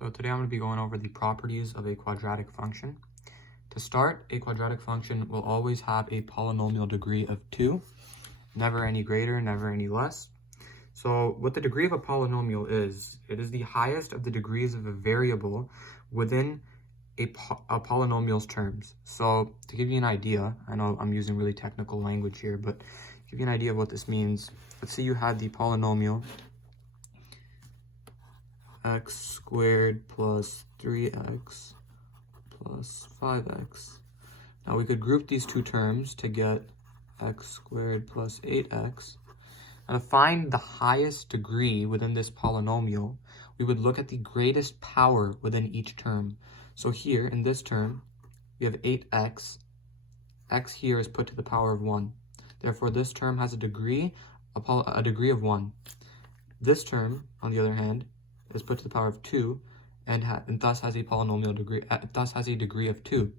So today I'm going to be going over the properties of a quadratic function. To start, a quadratic function will always have a polynomial degree of 2, never any greater, never any less. So what the degree of a polynomial is, it is the highest of the degrees of a variable within a polynomial's terms. So to give you an idea, I know I'm using really technical language here, but to give you an idea of what this means, let's say you had the polynomial x squared plus 3x plus 5x. Now we could group these two terms to get x squared plus 8x. And to find the highest degree within this polynomial, we would look at the greatest power within each term. So here in this term, we have 8x. X here is put to the power of 1. Therefore, this term has a degree of 1. This term, on the other hand, is put to the power of 2 and thus has a polynomial degree, thus has a degree of 2.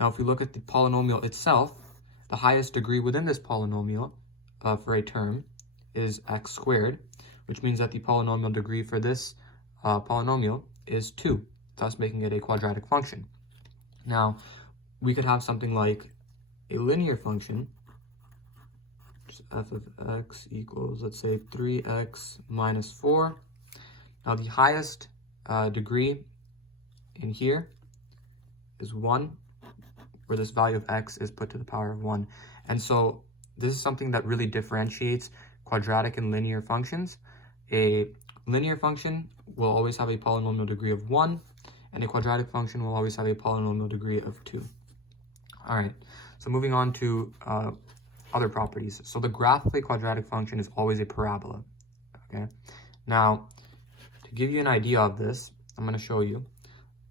Now, if we look at the polynomial itself, the highest degree within this polynomial for a term is x squared, which means that the polynomial degree for this polynomial is 2, thus making it a quadratic function. Now, we could have something like a linear function, just f of x equals, let's say, 3x minus 4. Now, the highest degree in here is 1, where this value of x is put to the power of 1. And so this is something that really differentiates quadratic and linear functions. A linear function will always have a polynomial degree of 1, and a quadratic function will always have a polynomial degree of 2. All right, so moving on to other properties. So the graph of a quadratic function is always a parabola, okay? Now, to give you an idea of this, I'm going to show you.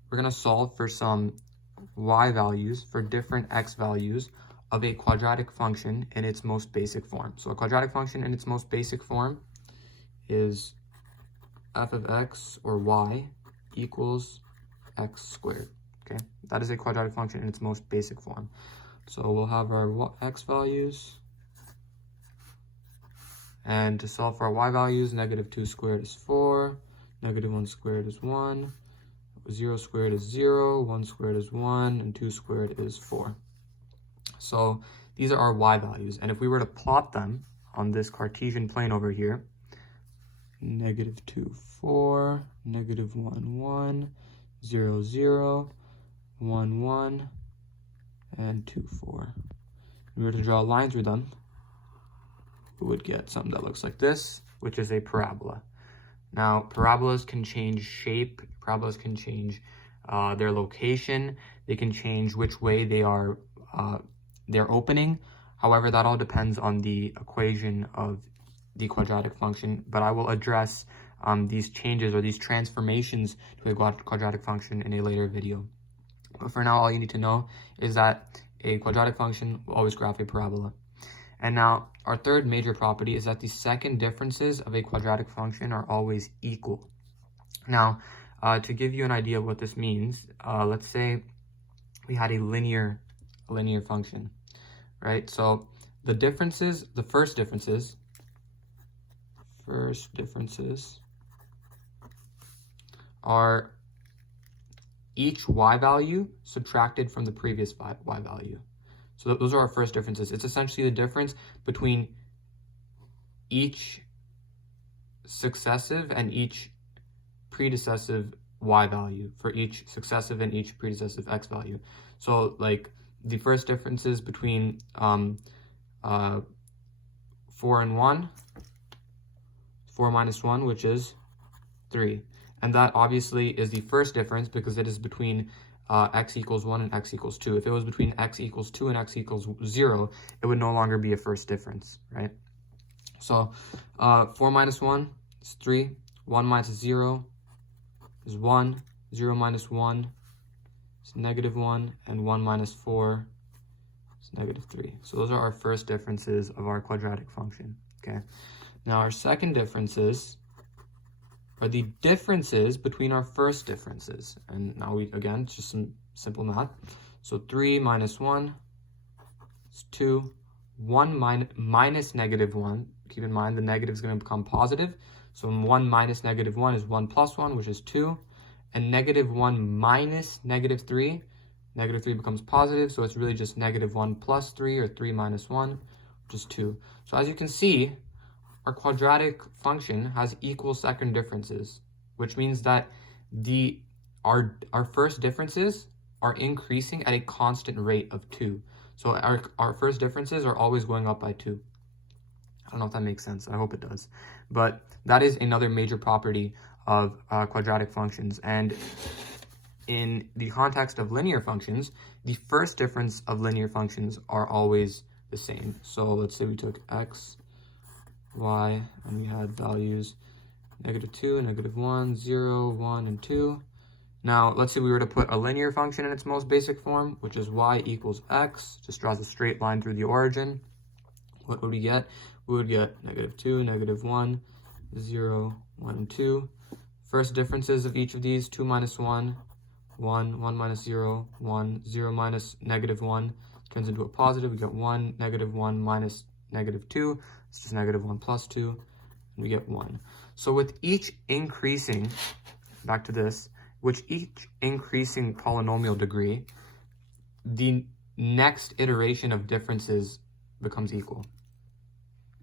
We're going to solve for some y values for different x values of a quadratic function in its most basic form. So a quadratic function in its most basic form is f of x, or y, equals x squared, okay? That is a quadratic function in its most basic form. So we'll have our x values, and to solve for our y values, negative 2 squared is 4, negative 1 squared is 1, 0 squared is 0, 1 squared is 1, and 2 squared is 4. So these are our y values, and if we were to plot them on this Cartesian plane over here, negative 2, 4, negative 1, 1, 0, 0, 1, 1, and 2, 4. If we were to draw a line through them, we would get something that looks like this, which is a parabola. Now, parabolas can change shape, parabolas can change their location, they can change which way they are they're opening. However, that all depends on the equation of the quadratic function, but I will address these changes or these transformations to a quadratic function in a later video. But for now, all you need to know is that a quadratic function will always graph a parabola. And now, our third major property is that the second differences of a quadratic function are always equal. Now, to give you an idea of what this means, let's say we had a linear function, right? So the first differences are each y value subtracted from the previous y value. So those are our first differences. It's essentially the difference between each successive and each predecessor y value for each successive and each predecessor x value. So like the first differences between 4 and 1, 4 minus 1, which is 3. And that obviously is the first difference because it is between x equals 1 and x equals 2. If it was between x equals 2 and x equals 0, it would no longer be a first difference, right? So 4 minus 1 is 3, 1 minus 0 is 1, 0 minus 1 is negative 1, and 1 minus 4 is negative 3. So those are our first differences of our quadratic function, okay? Now our second differences are the differences between our first differences. And now again, it's just some simple math. So 3 minus 1 is 2. 1 minus negative 1. Keep in mind the negative is going to become positive. So 1 minus negative 1 is 1 plus 1, which is 2. and negative 1 minus negative 3, negative 3 becomes positive, so it's really just negative 1 plus 3, or 3 minus 1, which is 2. So as you can see, our quadratic function has equal second differences, which means that our first differences are increasing at a constant rate of 2. So our first differences are always going up by 2. I don't know if that makes sense. I hope it does. But that is another major property of quadratic functions. And in the context of linear functions, the first difference of linear functions are always the same. So let's say we took x, y, and we had values negative 2, negative 1, 0, 1, and 2. Now, let's say we were to put a linear function in its most basic form, which is y equals x, just draws a straight line through the origin. What would we get? We would get negative 2, negative 1, 0, 1, and 2. First differences of each of these, 2 minus 1, 1, 1 minus 0, 1, 0 minus negative 1 turns into a positive. We get 1, negative 1 minus negative 2. It's just negative 1 plus 2, and we get 1. So with each increasing, back to this, with each increasing polynomial degree, the next iteration of differences becomes equal.